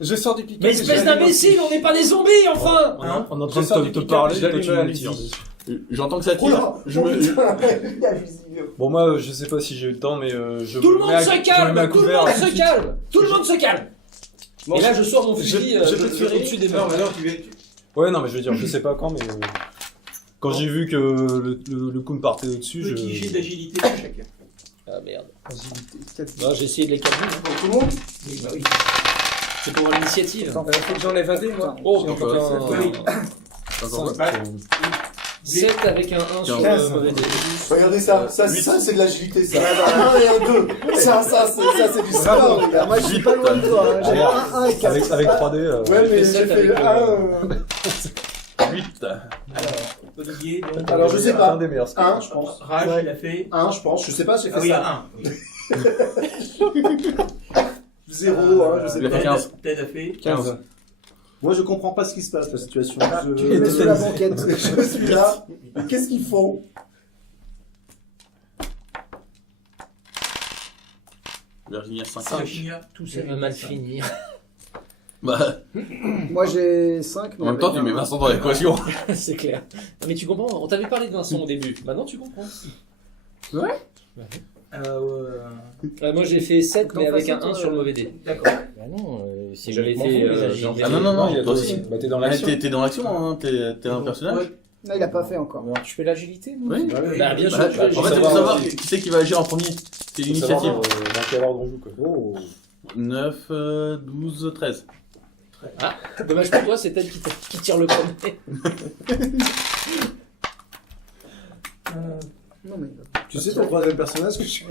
Je sors du pick-up. Mais espèce d'imbécile, on n'est pas des zombies, enfin. Hein On est en train de te parler, toi tu me tires. J'entends que ça Oh tire. là, Je me... il a fusillé. Bon, moi, je sais pas si j'ai eu le temps, mais je. Tout le monde mets à- se je me calme, mets à tout le couvert. monde se calme, tout le monde se calme. Bon, Et là, je sors mon fusil, je peux te tirer au-dessus des Non, murs. mais non, tu vas... Ouais, non, mais je veux dire, je sais pas quand, mais. Quand j'ai vu que le coup me partait au-dessus, Petit jet je. d'agilité pour chacun. Ah merde. Agilité, 4. Non, j'ai essayé de les calmer. Pour tout le monde? Oui, bah oui. C'est pour l'initiative. Faut que j'enlève un dé, moi. Oh, J'ai encore un. Oui. Encore Cinq. 7 avec un 1 sur 15. le mauvais dé. Regardez ça, ça c'est de l'agilité, ça. Un et un 2. Ça c'est du sport, les gars. Moi, je suis pas loin de toi. Hein. J'ai un 1 et 4. Avec 3D. Ouais, mais fais j'ai sept fait avec le le- 1. 8. Alors, Olivier, donc... Alors, je sais pas. Un des meilleurs. 1, je pense. Raj, Ouais. il a fait. 1, je pense. Je sais pas, j'ai Ah fait oui, ça. 1. 0, hein, je sais Il a pas. fait 15. Ted a fait. 15. Moi, je comprends pas ce qui se passe, la situation. Tu les mets sous la banquette. Je suis là. Qu'est-ce qu'ils font? Virginia 5. Virginia, Tout ça va mal finir. Bah, Moi, j'ai 5. en même temps, tu mets Vincent dans l'équation. C'est clair. Non, mais tu comprends, on t'avait parlé de Vincent au début. Maintenant, tu comprends. Moi, j'ai fait 7, mais avec un 1 sur le mauvais dé. D'accord. Bah non, Si j'avais fait... genre, Ah non, non, non, il y a toi toi aussi. Bah, t'es dans Ah, l'action. t'es dans l'action, hein. T'es un personnage. Ouais. Non, il a pas fait encore. Alors, je fais l'agilité, moi. Oui. Bah, bien sûr. Bah, tu vas en fait, il faut savoir- savoir qui c'est qui va agir en premier. C'est Faut l'initiative. savoir, dans quel ordre on joue, quoi. Oh. 9, 12, 13. Ah, dommage pour toi, c'est elle qui tire le premier. Non, mais. Tu sais ton troisième personnage que je suis.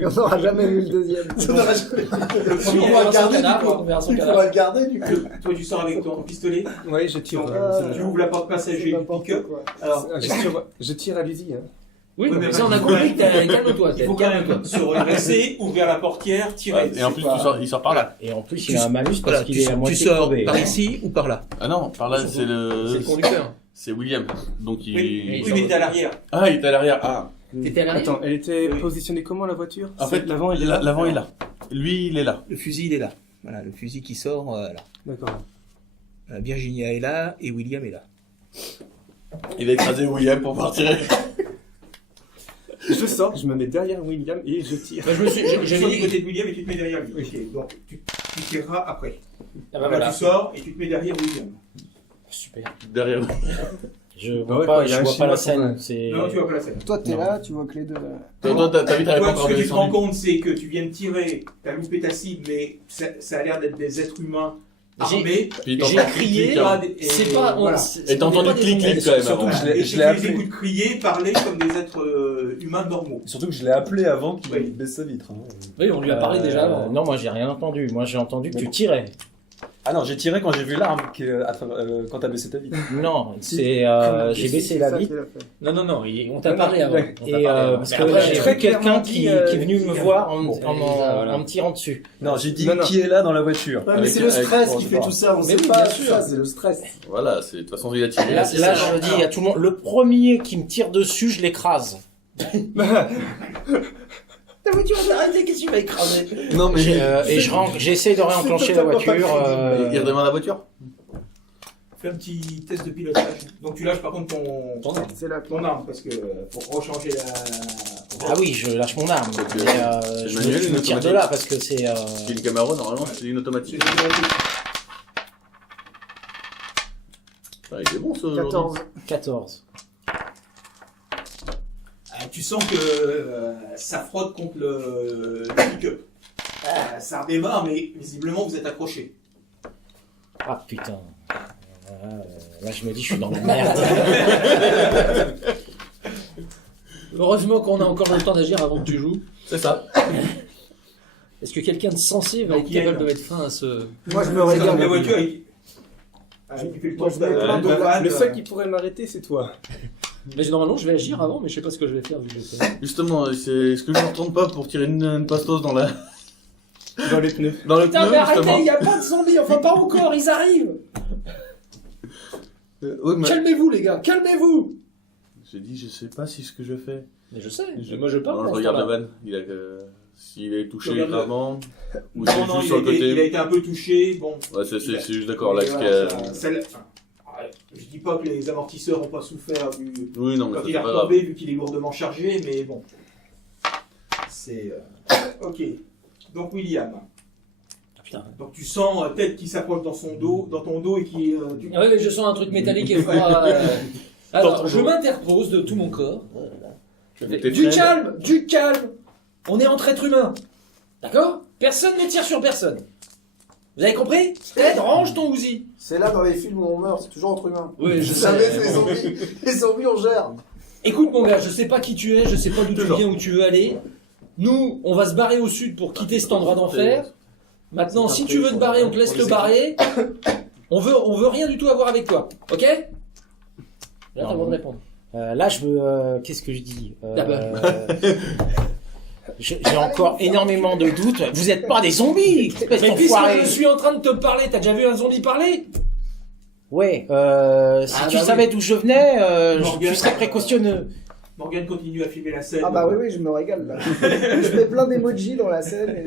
Et on n'aura jamais eu le deuxième. Ça n'aura jamais- Le Il premier, faudra le garder du cadavre, coup. on verra son Il cadavre. faudra le garder du coup. toi tu sors avec ton pistolet, Ouais, je tire. tu ouvres la porte passager du pick-up. Alors, Je tire à l'usine. Oui, Ouais, mais mais ça, on a compris. Calme-toi, il faut Ted, quand calme-toi. même se redresser, ouvrir la portière, tirer. Et en plus, il sort par là. Et en plus, il a un malus parce qu'il est à tu moitié sors crevé. par ici ou par là. Ah non, par là, c'est C'est le le. conducteur. C'est William. Donc il. Oui, mais t'es à l'arrière. Ah, il est à l'arrière. Ah. T'étais à l'arrière. Attends, elle était Oui. positionnée comment la voiture? En fait, l'avant elle est là. L'avant est là. Lui, il est là. Le fusil il est là. Voilà, le fusil qui sort là. D'accord. Virginia est là et William est là. Il va écraser William pour partir. Je sors, je me mets derrière William et je tire. Bah, je me suis, Tu sors j'avais du dit. côté de William et tu te mets derrière lui. Ok, donc tu tireras après. Ah bah Là, voilà. tu sors et tu te mets derrière William. Super. Derrière. Je Bah vois ouais, pas, quand il y a je un vois pas schéma la pour scène. C'est. Non, tu vois pas la scène. Toi, t'es Non. là, tu vois que les deux. Toi, t'as vite Toi, encore ce que tu te rends descendu. compte, c'est que tu viens de tirer, t'as loupé ta cible, mais ça a l'air d'être des êtres humains armés. Puis J'ai t'entends crié, clic, hein. C'est pas. Voilà. Et t'as entendu clic quand même Surtout avant. que je Et l'ai- tu je l'ai les appelé. écoutes crier, parler comme des êtres humains normaux. Surtout que je l'ai appelé avant qu'il Oui. baisse sa vitre. hein. Oui, on lui a parlé déjà avant. Non, moi, j'ai rien entendu. Moi, j'ai entendu que tu tirais. Ah non, j'ai tiré quand j'ai vu l'arme quand t'as baissé ta vitre. Non, c'est. J'ai baissé la vitre. Non, on t'a parlé avant. On t'a Et parlé avant. parce Mais que après, j'ai très vu quelqu'un clairement qui dit, est venu me voir en Bon, voilà. me tirant dessus. Non, j'ai dit Non, non. qui est là dans la voiture. Ouais, mais Avec- c'est le stress avec- qui fait tout ça, on Mais sait oui, pas bien sûr. ça, c'est le stress. Voilà, c'est de toute façon il a tiré. Là, c'est là, ça. je dis à tout le monde, le premier qui me tire dessus, je l'écrase. Ta voiture, arrêtez, qu'est-ce que tu vas écraser? Non mais J'essaye de réenclencher la voiture. il redémarre la voiture. Fais un petit test de pilotage. Donc tu lâches par contre C'est là. ton arme, parce que pour rechanger la... Ah oui, je lâche mon arme. Donc, Mais c'est je manuel, me une tire de automatique. là parce que c'est. C'est une Camaro normalement, c'est une C'est automatique. une automatique. Ah, il est bon ça aujourd'hui. 14. 14. Tu sens que ça frotte contre le pick-up. Ça redémarre, mais visiblement vous êtes accroché. Ah putain. Là, je me dis, je suis dans la merde. Heureusement qu'on a encore le temps d'agir avant que tu joues. C'est ça. Est-ce que quelqu'un de sensé va être Ok. capable de mettre fin à ce... Moi, je me regarde. La voiture, il fait le tour de plein de vannes. Le seul qui pourrait m'arrêter, c'est toi. Mais normalement, je vais agir avant, mais je sais pas ce que je vais faire vu que je sais. Justement, c'est ce que je ne retourne pas pour tirer une pastos dans la Dans les pneus. dans le Putain, pneu mais arrêtez, justement. il y a pas de zombies, enfin pas encore, ils arrivent. Ouais, mais Calmez-vous les gars, calmez-vous. j'ai dit je sais pas si ce que je fais. Mais je sais, moi je parle. Non, je dans ce regarde temps-là. la vanne. Il a S'il est touché Regarde. gravement ou Non, c'est non, juste sur le il a côté. été un peu touché. Bon, Ouais, c'est il a- juste d'accord là. Et ce voilà, qu'il y a- je dis pas que les amortisseurs n'ont pas souffert Oui, non, mais quand ça, il c'est est pas grave. retombé, vu qu'il est lourdement chargé, mais bon. C'est. Ok. Donc, William. Putain. Donc, tu sens tête qui s'approche dans ton dos et qui. Ah ouais, mais je sens un truc métallique et froid. Alors, je m'interpose de tout mon corps. Je fais, T'es du frêle. calme, du calme. On est entre êtres humains. D'accord? Personne ne tire sur personne. Vous avez compris? Ted, range ton Uzi. C'est là dans les films où on meurt, c'est toujours entre humains. Oui, Vous savez, c'est les zombies. Les zombies, on gère. Écoute mon gars, je sais pas qui tu es, je sais pas d'où tu Toujours. viens, où tu veux aller. Nous, on va se barrer au sud pour quitter cet endroit d'enfer. Maintenant, si tu veux te barrer, on te laisse te barrer. On veut rien du tout avoir avec toi, ok? Là, t'as le droit de répondre. Là, je veux. Qu'est-ce que je dis Ah bah. J'ai encore énormément de doutes. Vous êtes pas des zombies, espèce Mais puisque d'enfoiré. je suis en train de te parler, t'as déjà vu un zombie parler? Ouais. Si Ah, tu bah savais d'où je venais, Morgane. tu serais précautionneux. Morgane continue à filmer la scène. Ah bah oui, je me régale là. Je mets plein d'emojis dans la scène. Et...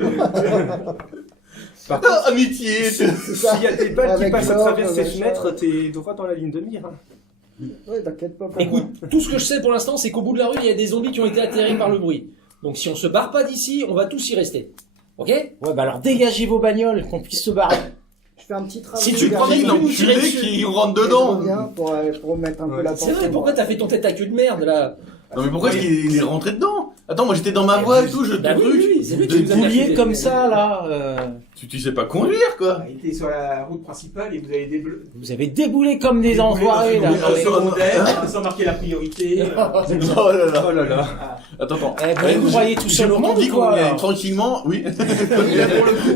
Ah, amitié. c'est ça. S'il y a des balles qui Avec passent à l'or, travers ces machin. fenêtres, t'es droit dans la ligne de mire. Hein. Ouais, t'inquiète pas pour moi. Écoute, tout ce que je sais pour l'instant, c'est qu'au bout de la rue, il y a des zombies qui ont été atterrés par le bruit. Donc si on se barre pas d'ici, on va tous y rester. Ok? Ouais, bah alors dégagez vos bagnoles, qu'on puisse se barrer. Je fais un petit travail. Si tu de prends des garde. coups, tirer L'enculé dessus. qui rentre Et dedans. Je reviens pour mettre un peu la C'est vrai, tension. pourquoi t'as fait ton tête à queue de merde là? Non, mais pourquoi est-ce qu'il est rentré dedans? Attends, moi j'étais dans ma voie et tout, je Bah oui, truc. oui, c'est lui Des qui nous a bouliers percuté. comme ça, là. Tu sais pas conduire, quoi. Il était sur la route principale et vous avez Vous avez déboulé comme des enfoirés, là. déboulé. secondaire, sans marquer la priorité. Oh là là. Oh là là. Attends. Eh, vous vous croyez tout seul au monde dit ou qu'on quoi, y là allait tranquillement, oui.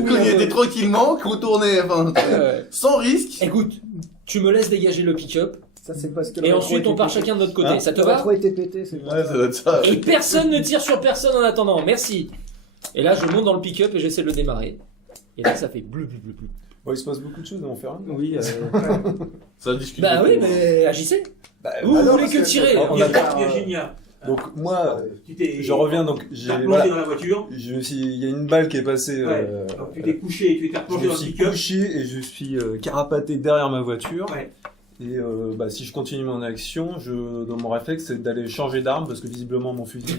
Qu'on y était tranquillement, qu'on tournait, enfin, sans risque. Écoute, tu me laisses dégager le pick-up Ça, c'est parce que et le ensuite rétro on part était pété. chacun de notre côté. Hein Ça te Le va? rétro était pété, c'est pour Ouais, ça doit être ça. Et personne ne tire sur personne en attendant. Merci. Et là, je monte dans le pick-up et j'essaie de le démarrer. Et là, ça fait bleu, bleu, bleu, bleu. Bon, il se passe beaucoup de choses, on fait rien. Oui, Ça discute. Bah oui, beaucoup. mais agissez. Bah, Vous alors, voulez parce que que- tirer. On a- Virginia, Donc moi, tu t'es. je reviens, donc Tu j'ai t'es replongé voilà, dans la voiture. il y a une balle qui est passée. Ouais. Donc tu t'es couché et tu t'es je replongé me dans le suis pick-up. couché et je suis carapaté derrière ma voiture. Ouais. Et si je continue mon action, dans mon réflexe, c'est d'aller changer d'arme parce que visiblement mon fusil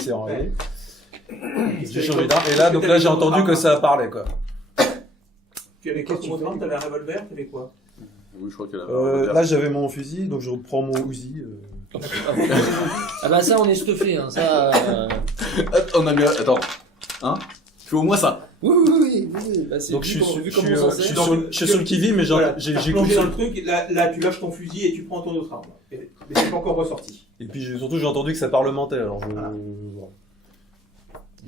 s'est enrayé. J'ai changé d'arme et là, donc là, j'ai entendu que ça parlait quoi. Tu avais quoi comme autre arme? T'avais un revolver? T'avais quoi? Oui, je crois qu'elle a. Là, j'avais mon fusil, donc je reprends mon Uzi. Ah bah ça, on est stuffé. Hein. Ça. On a mis. Attends. Hein? Tu fais au moins ça. Oui, oui, oui. Bah, c'est Donc vu je comment on s'en suis sert. sur le qui-vive, mais Voilà, j'ai t'as couché. plongé dans le truc. Là, tu lâches ton fusil et tu prends ton autre arme. Mais c'est pas encore ressorti. Et puis surtout, j'ai entendu que ça parlementait. Alors Voilà.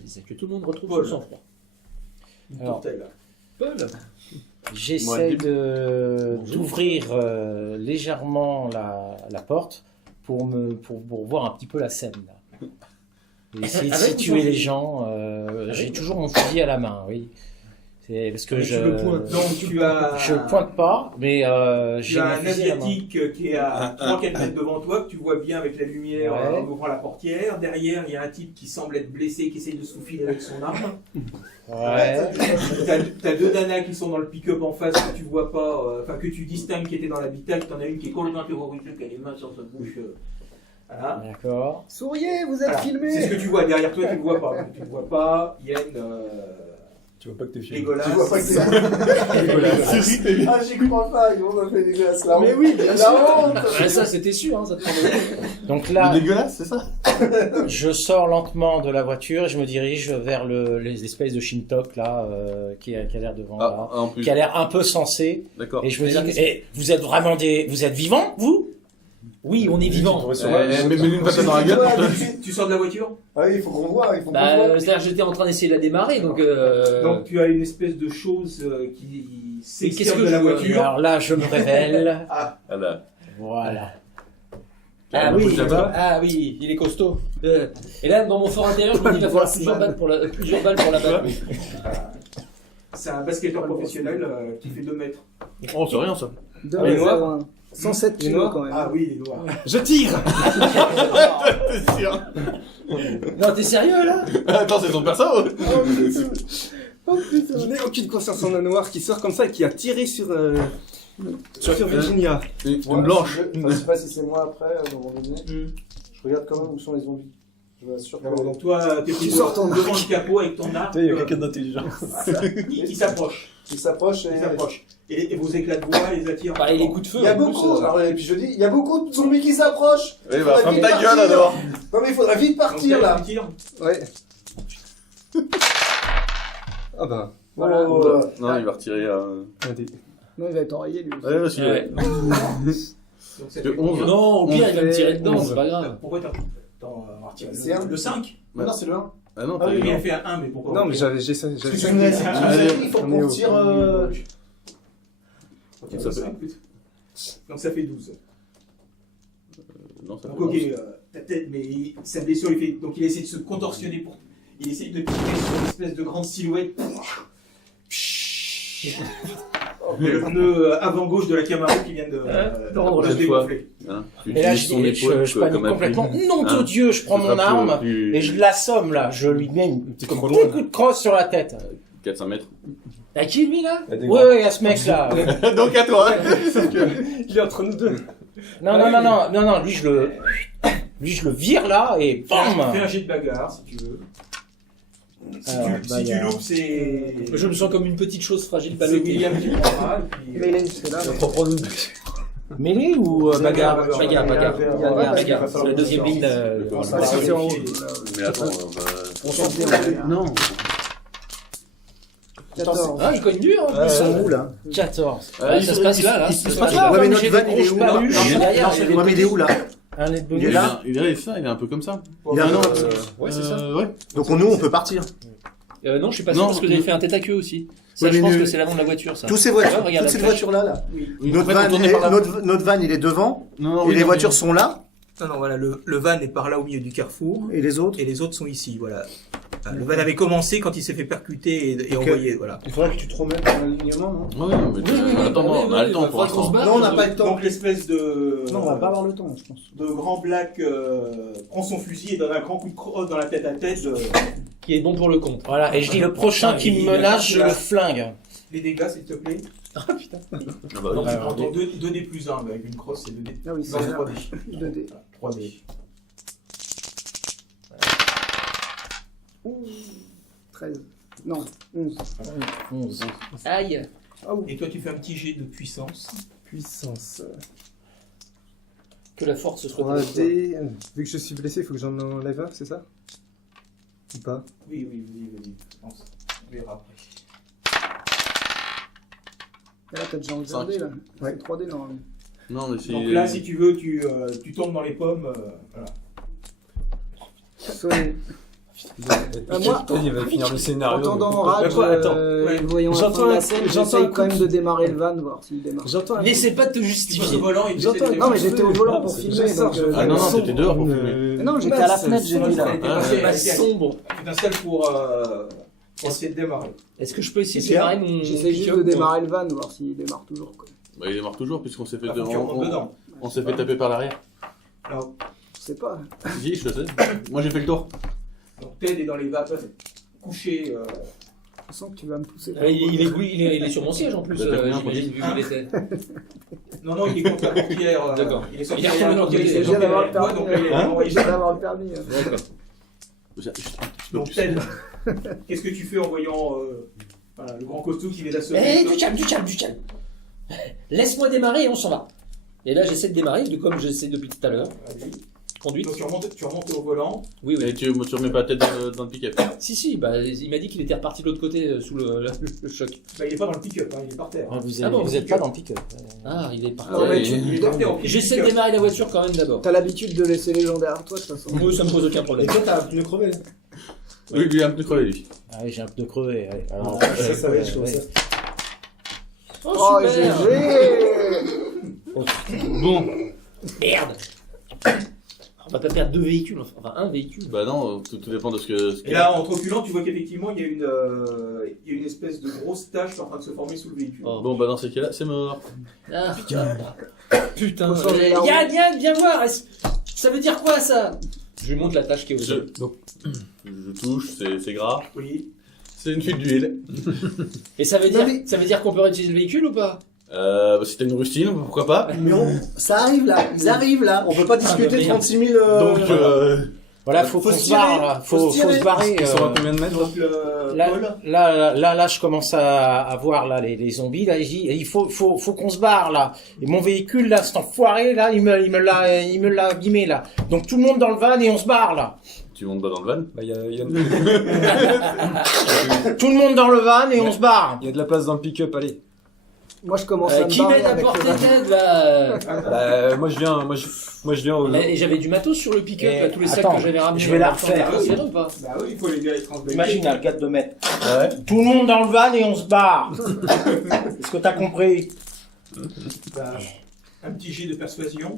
C'est que tout le monde retrouve Paul. son sang-froid. Une Alors. tourtelle. Paul. J'essaie d'ouvrir légèrement la porte pour voir un petit peu la scène, là. Et essayer de Avec ou situer sans les fusil gens. J'ai toujours mon fusil à la main, oui. C'est parce que Mais tu le pointes. Donc tu as. je pointe pas, mais Tu j'ai as mon un fusil à la main. asiatique qui est à 3-4 mètres devant toi, que tu vois bien avec la lumière Ouais. en ouvrant la portière. Derrière, il y a un type qui semble être blessé, qui essaye de se faufiler avec son arme. Ouais. T'as deux nanas qui sont dans le pick-up en face que tu vois pas, enfin que tu distingues qui étaient dans l'habitacle. T'en as une qui est complètement terrorisée, qui a les mains sur sa bouche. Voilà. D'accord. Souriez, vous êtes Voilà. filmé. C'est ce que tu vois. Derrière toi, tu le vois pas. Tu le vois pas. Il y a une Tu vois pas que t'es filmé. dégueulasse. Tu vois pas que c'est. Ah, j'y crois pas, ils vont fait dégueulasse là. Mais oui, bien La sûr. honte. Ah, ça, c'était sûr. Hein, ça te prendrait. Donc là, Dégueulasse, c'est ça? je sors lentement de la voiture et je me dirige vers les espèces de Shintok là qui a l'air devant là, Ah, en plus. qui a l'air un peu sensé. D'accord. Et je me dis, vous êtes vraiment vous êtes vivants, vous? Oui, on est vivant. Mais une patate dans la gueule. Tu sors de la voiture. Ah oui, il faut qu'on voit, il faut qu'on Bah, voit. c'est-à-dire que j'étais en train d'essayer de la démarrer, donc. Donc tu as une espèce de chose qui qu'est-ce s'extire que de la je vois voiture. Alors là, je me révèle. Voilà. Voilà. Ah Un oui, coup de là-bas. ah oui, il est costaud. Et là, dans mon fort intérieur, je me dis qu'il va falloir plusieurs balles pour la battre. C'est un basketteur professionnel qui fait 2 mètres. Oh, c'est rien ça. Deux Ah, mais mètres moi zéro un. 107 Les kilos noirs. quand même. Ah oui, les noirs. Je tire. C'est sûr. Non, t'es sérieux là? Attends, c'est son perso. Oh putain. Je n'ai aucune conscience en un noir qui sort comme ça et qui a tiré sur Virginia. Une Ouais, blanche. Je sais pas si c'est moi après, à un moment donné. Je regarde quand même où sont les zombies. Je m'assure que... Alors, donc toi, t'es pris sors ton devant le capot avec ton arc. Il y a quelqu'un d'intelligent. Qui s'approche. Il s'approche et... Il s'approche. Et vos éclats de bois les attirent. Bah, et les coups de feu. Il y a en plus, beaucoup, alors, et puis je dis, il y a beaucoup de zombies qui s'approchent. Oui, bah, Faudrait ferme vite ta partir. gueule alors. Non mais il faudrait vite Donc, partir là. tu tires. Ouais. Ah bah. Voilà. Non, il va retirer. Un dé. Non, il va être enrayé lui aussi. Ouais, aussi. Ouais. Donc ça De fait 11. Non, au pire, il va me tirer dedans, 11. c'est pas grave. Pourquoi t'as retiré C'est un. le 5? Non, c'est le 1. Ah non, Ah oui, t'as mais il a eu. fait un 1, mais pourquoi? Non, mais j'avais Parce que j'avais tu nous as dit, il faut on est qu'on au- tire. Ok, Ça ça fait- fait... Donc ça fait 12. Non, ça Donc fait ok, 11. ta tête, mais sa blessure, il fait... Donc il essaie de se contorsionner pour... Il essaie de tirer sur une espèce de grande silhouette. Et le pneu avant-gauche de la Camaro qui vient de non, se cette fois. dégonfler. Hein, tu Et là, utilises ton épaule je panique comme appui. complètement. Nom de Hein. Dieu, je prends Ce sera mon arme plus- et je l'assomme là. Je lui mets un petit coup de crosse sur la tête. 400 mètres. À qui lui là? À des Ouais, ouais, à ce mec là. Donc à toi. Il est entre nous deux. Non, lui je le vire là et Fais un bam! jet de bagarre si tu veux. Si tu bagarre. loupes, c'est... Je me sens comme une petite chose fragile, C'est William qui prendra. et puis, Mais il c'est là. Mêlée ou bagarre? Bagarre, Bagarre. bagarre. C'est la deuxième ligne. Ça, c'est en haut. Mais attends, On s'en fait. non. 14. Ah, il cogne dur en plus. Ils sont où là? 14. Ah, Ça se passe là. il C'est se pas passe grave, Ouais, mais hein, notre j'ai van, des il est grosses où? paluches. Non, Derrière, non, j'ai ouais, des mais il est où là? Un nez de Il bonus. est là. Il est ça, il est un peu comme ça. Il est un- Ouais, c'est ça. Ouais. Donc nous on peut partir. Non, je suis pas sûr Non, parce que j'avais fait un tête à queue aussi. Ça, Ouais, je mais pense nous- que c'est l'avant de la voiture, ça. Toutes ces Ah, voitures, regarde toutes la ces flèche. voitures là. Oui, Notre en fait, van, on tournait par là. notre van il est devant Non, et oui, les non, voitures mais- sont là Non, voilà, le van est par là au milieu du carrefour. et les autres. Et les autres sont ici, voilà. Le van avait commencé quand il s'est fait percuter et envoyer, voilà. Il faudrait que tu te remettes dans l'alignement, non? Ouais, mais attends, on a le temps pour l'instant. Non, on n'a pas le temps. Donc l'espèce de... Non, on va pas avoir le temps, je pense. de grand black prend son fusil et donne un grand coup de crosse dans la tête à tête. Qui est bon pour le compte. Voilà, et je dis le prochain qui me menace, je le flingue. Les dégâts, s'il te plaît. Ah bah, Donc oui. tu prends ton 2D plus 1, avec une crosse, c'est 2D. Ah oui, c'est Non, là. 3D. 2D. 3D. 13. Non, 11. 11. Aïe. Et toi, tu fais un petit jet de puissance. Puissance. Que la force soit 3D. Vu que je suis blessé, il faut que j'en enlève un, c'est ça? Ou pas? Oui, vas-y. Pense. On verra après. Et là, t'as déjà enlevé un 5. dé là. Ouais, 3D normalement. Non, mais c'est. Donc là, si tu veux, tu tombes dans les pommes. Voilà. Sonné. Moi, Il va finir le scénario. entendant Rage, Quoi, attends. Ouais. voyant la fin J'entends de la un- scène, j'entends j'essaye un quand coup même de démarrer le van, voir s'il démarre. J'entends un N'essaie pas de te Tu passes justifier. au volant et tu J'entends- essaies de Non, mais j'étais au volant Ah, pour c'est- filmer. je sors, donc, je- Ah non, non, sombre, t'étais dehors pour une- filmer. Non, j'étais à la fenêtre, j'ai vu là. Sombre. Tu t'installes pour essayer de démarrer. Est-ce que je peux essayer de démarrer mon J'essaie juste pick-up de démarrer le van, voir s'il démarre toujours. Quoi. Bah, il démarre toujours puisqu'on s'est fait, Faut que tu remontes dedans. on s'est fait taper par l'arrière. Alors, Je sais pas. Si, je sais. Moi j'ai fait le tour. donc Ted est dans les vapes, couché. Je sens que tu vas me pousser. Il est sur mon siège en plus, Bah, t'as combien, j'imagine, vu qu'il était. Non, il est contre la portière. D'accord. Il est sorti Il est derrière la retourné portière, il Je est viens d'avoir le sorti permis. derrière toi, donc il est envoyé. Je viens d'avoir le permis. Donc Ted, qu'est-ce que tu fais en voyant voilà, le grand costaud qui les assomme? Du calme. Laisse-moi démarrer et on s'en va. Et là, j'essaie de démarrer, comme j'essaie depuis tout à l'heure. Conduite. Donc tu remontes au volant. Oui. Et tu remets pas la tête dans le pick-up. Si, bah, il m'a dit qu'il était reparti de l'autre côté sous le choc. Bah, il est pas dans le pick-up, hein, il est par terre. Vous êtes pas dans le pick-up. Ah, il est parti. Ah ouais, Il est par terre. au pied du J'essaie de pick-up. démarrer la voiture quand même d'abord. T'as l'habitude de laisser les gens derrière toi de toute façon. Moi, ça me pose aucun Et problème. toi, t'as un pneu crevé. Oui, lui, il a un peu crevé lui. Ah oui, j'ai un pneu crevé. Ouais. Alors, Ça va être chaud, ça. Oh, super. GG Bon. Merde. va pas perdre 2 véhicules, enfin un véhicule. Bah non, tout dépend de ce que... Et là, en te reculant, tu vois qu'effectivement, il y a une espèce de grosse tache qui est en train de se former sous le véhicule. Oh. Bon, bah dans ces cas-là, c'est mort. Ah, putain. Faut changer Yann, viens voir. Ça veut dire quoi ça? Je lui montre la tâche qui est au sol. Je touche, c'est gras. Oui. C'est une fuite d'huile. Et ça veut dire qu'on peut réutiliser le véhicule ou pas? Bah, si t'as une rustine, pourquoi pas. Mais ça arrive là, ils arrivent là. On peut pas discuter merde. 36 000. Donc, Voilà, faut qu'on se barre, là. Faut se barrer. Ils sont à combien de mètres? Donc, Paul, Là, je commence à voir là les zombies. Là, il faut qu'on se barre là. Et mon véhicule là, cet enfoiré là, il me l'a abîmé là. Donc tout le monde dans le van et on se barre là. tu montes pas dans le van. Bah, il y a Tout le monde dans le van et on se barre. de la place dans le pick-up, allez. Moi, je commence à me Qui barrer m'aide à avec porter le van. d'aide là? Bah, moi je viens au... Et j'avais du matos sur le pick-up, Et là, tous les sacs attends, que j'avais ramenés. je vais la refaire. C'est vrai ou pas? bah oui, il faut les gars transmettre. Imagine un 4 de mètre. Tout le monde dans le van et on se barre. Est-ce que t'as compris? Bah, un petit jet de persuasion.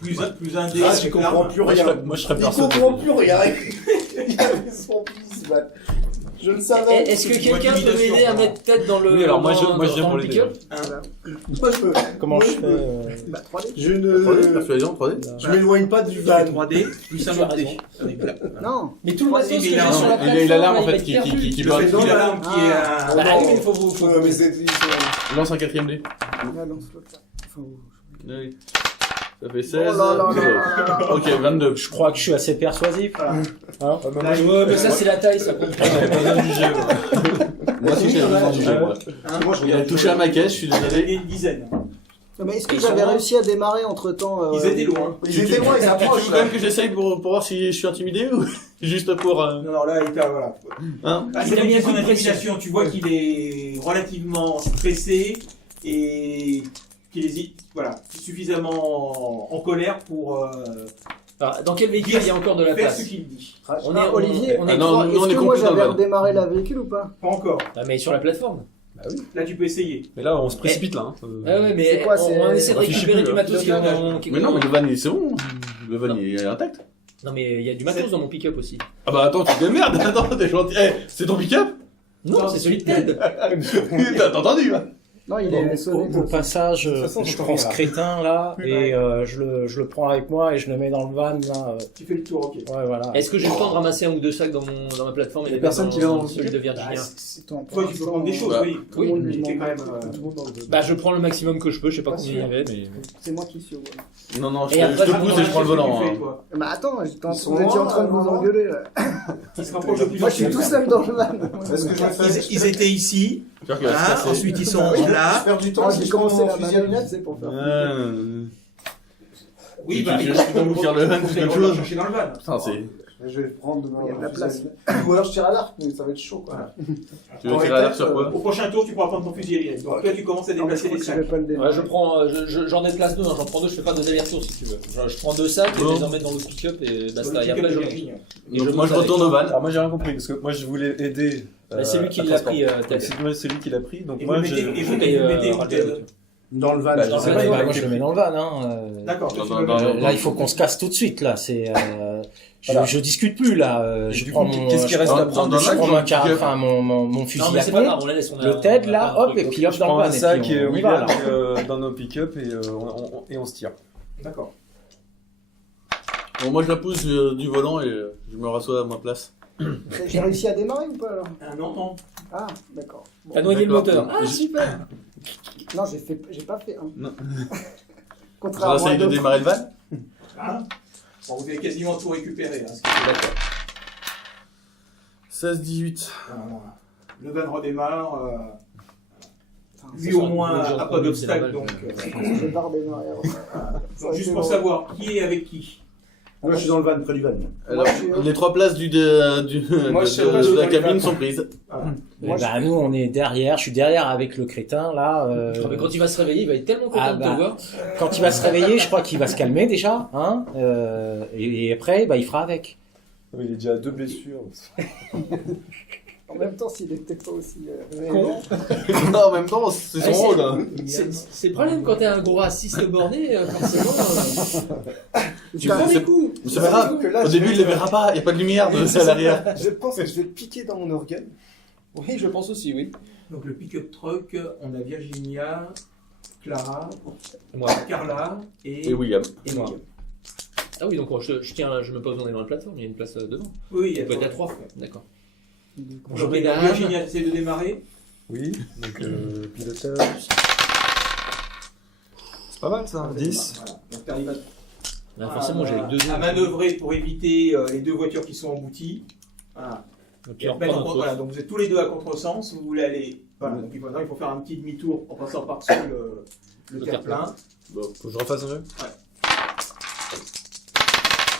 Plus un dé. Ah, avec je comprends l'arme. plus rien. Moi je serais Il persuadé. comprend plus rien. Il avait son fils, man. Je le savais. Est-ce que quelqu'un peut m'aider à mettre tête dans le Oui, alors moi, dans- moi, je viens dans pour le l'aider. pick-up? Moi, je peux. Comment Moi, je je fais peux. Bah, 3D. Je 3D, ne. persuasion, 3D. Je m'éloigne pas du Tu van. fais 3D, plus un autre dé. Non. Mais tout le matos que mais j'ai il a- sur la Il a l'alarme en plateforme, là, fait il va être perdu. qui Le doit. fait dans de la- l'alarme qui est un... Bah oui, mais il faut... Mais c'est. Lance un 4ème dé. Ah, lance-le, là. Enfin, Oui. Ça fait 16. Oh là là là. Ok, 22. Je crois que je suis assez persuasif. Hein? Ouais, mais ça c'est la taille, ça compte pas. Moi aussi j'ai un sujet, moi. Moi, je Il a touché à ma caisse, je suis désolé. une dizaine. Non, mais est-ce que Ils j'avais sont loin. réussi à démarrer entre temps Ils étaient loin. Ils étaient loin, ils Tu veux approchent. quand même que j'essaye pour voir si je suis intimidé ou juste pour. Non, non, là, il t'a... Voilà. Hein Ah, c'est bien son intimidation. Tu vois qu'il est relativement stressé et qu'il est voilà, suffisamment en colère pour Alors, dans quel véhicule il y a encore de la faire place? ce qu'il dit. On est, Olivier, on est Ah non, trois. nous, est-ce on est que moi compris dans le j'avais van. redémarré la véhicule ou pas? Pas encore. Ah, mais sur la plateforme. Là, tu peux essayer. Mais là, on se précipite là. Hein. Ah ouais, mais C'est quoi, on essaie de on affiche récupérer plus, du là. matos qui est Mais non, mais le van c'est bon. Le van il est intact. Non, mais il y a du matos dans mon pick-up aussi. Ah bah attends, tu te démerdes. Attends, t'es gentil. Eh, c'est ton pick-up? Non, c'est celui de Ted. T'as entendu hein? Non, il est sonné. Au passage, façon, je j'entends prends rien, ce là. crétin là et je le prends avec moi et je le mets dans le van là. Tu fais le tour, ok. Ouais, voilà. Est-ce que j'ai le temps de ramasser un ou deux sacs dans ma plateforme et Il y a les personne mettre qui va dans dans le celui de Ah, Virginia? C'est toi, Toi, tu peux prendre des choses, Bah, oui. Tout le monde lui C'est demande. quand même... Tout le monde dans le. Bah, je prends le maximum que je peux, je sais pas Pas combien il y sûr. avait, mais. C'est moi qui suis au volant. Non, non, je Et après, te je pousse et je prends le volant. hein. Mais attends, Ils sont vous étiez en loin, train de vous là, engueuler là. Il se rapproche de plus en Moi je suis plus. tout seul dans le van. Est-ce que je vais faire Ils étaient ici, J'espère qu'il va se hein, casser. ensuite ils sont Je là. perds du temps. Ah, si j'ai je commencé prends la mon fusil à manette, pompe. c'est pour faire. Oui, Tu veux faire le van, c'est quelque chose. chercher dans le van. Putain, c'est. Je vais prendre Il y a de la mon place. fusil à pompe. Ou alors je tire à l'arc, mais ça va être chaud quoi. Tu veux tirer à l'arc sur quoi? Au prochain tour, tu pourras prendre ton fusil à liège. Donc toi, tu commences à Non, mais je déplacer crois les que je vais sacs. pas le Ouais, démarrer. je prends, j'en ai place 2, j'en prends 2, je fais pas 2 allers-retours si tu veux. Je prends 2 sacs et je les emmène dans le pick-up et basta. Et après, je Et Donc je moi je monte retourne au avec. van. Alors moi j'ai rien compris parce que moi je voulais aider. Bah, c'est lui qui à l'a pris, transporter. Ted. C'est lui qui l'a pris. Donc Et moi vous je. mettez, et vous Et, mettez où, Ted. Ted? Dans le van. Bah, je je sais sais pas. pas, Moi je le mets dans le van. Hein. D'accord. toi, tu Non, veux non, le- non, Là il faut qu'on se casse tout de suite là. C'est je discute plus là. Et Je du prends coup, mon qu'est-ce qui reste à dans- prendre dans- je dans- prends dans- ma dans- carte, enfin mon Non, fusil mais à c'est pas grave, pompe. on la laisse. Le TED là, hop et puis hop Je dans prends le un van. sac puis et on y va, William là. dans nos pick-up et on se tire. D'accord. Bon, moi je la pousse du volant et je me rassois à ma place. J'ai réussi à démarrer ou pas alors? Non, non. Ah, d'accord. Bon. T'as noyé le D'accord. moteur. Ah, Je- super. Non, j'ai pas fait un. Non. Contrairement à J'essaye de d'autres. démarrer le van. Hein Bon, vous avez quasiment tout récupéré. Hein, ce qui est d'accord. 16-18. Voilà. Le van redémarre. Enfin, Lui ça au sera moins une bonne a pas journée, d'obstacle. c'est Donc, J'ai pas redémarré. donc, juste pour savoir qui est avec qui. Moi je suis dans le van, près du van. Alors, je suis- les 3 places Moi, je sais pas, je suis de la dans le cabine van. sont prises. Eh ben, nous on est derrière, je suis derrière avec le crétin là. Ah, mais quand il va se réveiller, il va être tellement content Ah, de bah. te voir. Quand il va se réveiller, je crois qu'il va se calmer déjà, hein. Et après, bah il fera avec. Il est déjà à 2 blessures. En même temps, s'il était pas aussi. Non, en même temps, c'est son Ah, rôle. Hein. C'est le problème quand t'es un gros raciste borné, forcément. Tu Tu prends sais- des coups. C'est pas grave. Que là, Au je début, vais- il les verra pas. Il y a pas de lumière à l'arrière. Je pense que je vais piquer dans mon organe. Oui, je pense aussi, oui. Donc le pick-up truck, on a Virginia, Clara, Moi. Carla Et William. et moi. Ah oui, donc je me pose dans la plateforme, il y a une place devant. Oui, il y On a peut être à trois. 3. D'accord. Bonjour Donc, mesdames. mesdames. Virginia, essaie de démarrer. Oui, donc pilotage. C'est pas mal ça, 10. Voilà. Donc t'arrives Forcément, j'ai avec 2 à manœuvrer pour éviter les deux voitures qui sont englouties. Voilà. Donc, Et après, donc, voilà, donc vous êtes tous les deux à contresens, vous voulez aller. Voilà, donc maintenant il faut faire un petit demi-tour en passant par-dessus le terre-plein. Bon, faut que je refasse un jeu.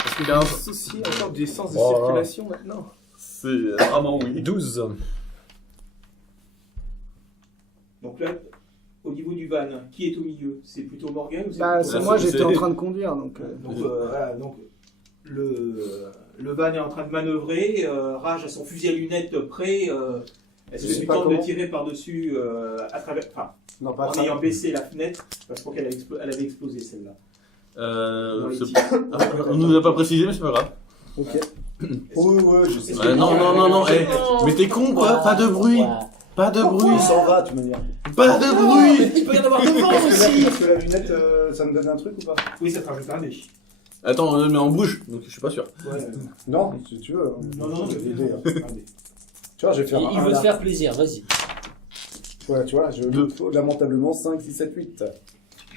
Parce qu'il y a un souci encore du sens de Oh là là. circulation maintenant. C'est vraiment oui. 12. Donc là, au niveau du van, qui est au milieu? C'est plutôt Morgan ou c'est Bah, plutôt- c'est Là, moi, c'est- j'étais en train de conduire, donc... Donc, voilà, donc le van est en train de manœuvrer, Rage a son fusil à lunettes prêt, elle Je sais se pas tente de comment. tirer par-dessus à travers, enfin, Non, pas en ayant baissé la fenêtre, parce qu'elle elle avait explosé celle-là. Dans les C'est- tirs. On nous a pas précisé, mais c'est pas grave. Ok. Oui, je sais. Est-ce que- Non, mais t'es con quoi, pas de bruit. Pas de bruit. Il s'en va, de toute manière. Pas de bruit. Il peut y en avoir devant aussi. Parce que la lunette, ça me donne un truc ou pas? Oui, ça te rajoute un dé. Attends, mais en bouge, donc je suis pas sûr. Ouais. Non, si tu veux. Non, j'ai mais des dés, hein. un dé. Tu vois, je vais faire Il un veut te là. faire plaisir, vas-y. Ouais, tu vois, je lamentablement 5, 6, 7, 8.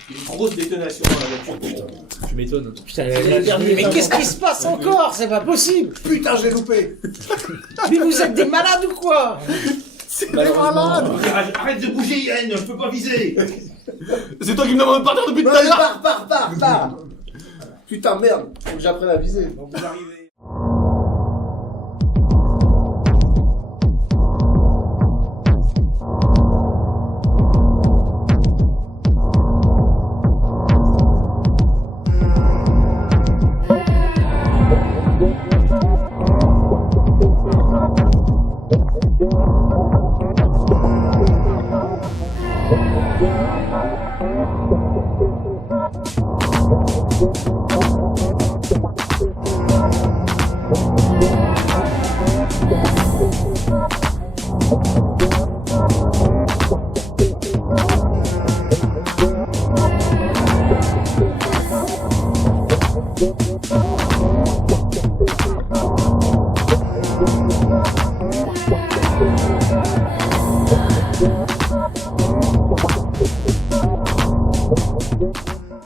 Une grosse détonation dans la voiture. Tu m'étonnes. Putain, la dernière. Mais qu'est-ce qui se passe encore? C'est pas possible. Putain, j'ai loupé! Mais vous êtes des malades ou quoi? Arrête de bouger, Yann, je peux pas viser. C'est toi qui me demandes de partir depuis tout à Vas-y, l'heure. pars! Putain, merde, faut que j'apprenne à viser. Donc vous arrivez.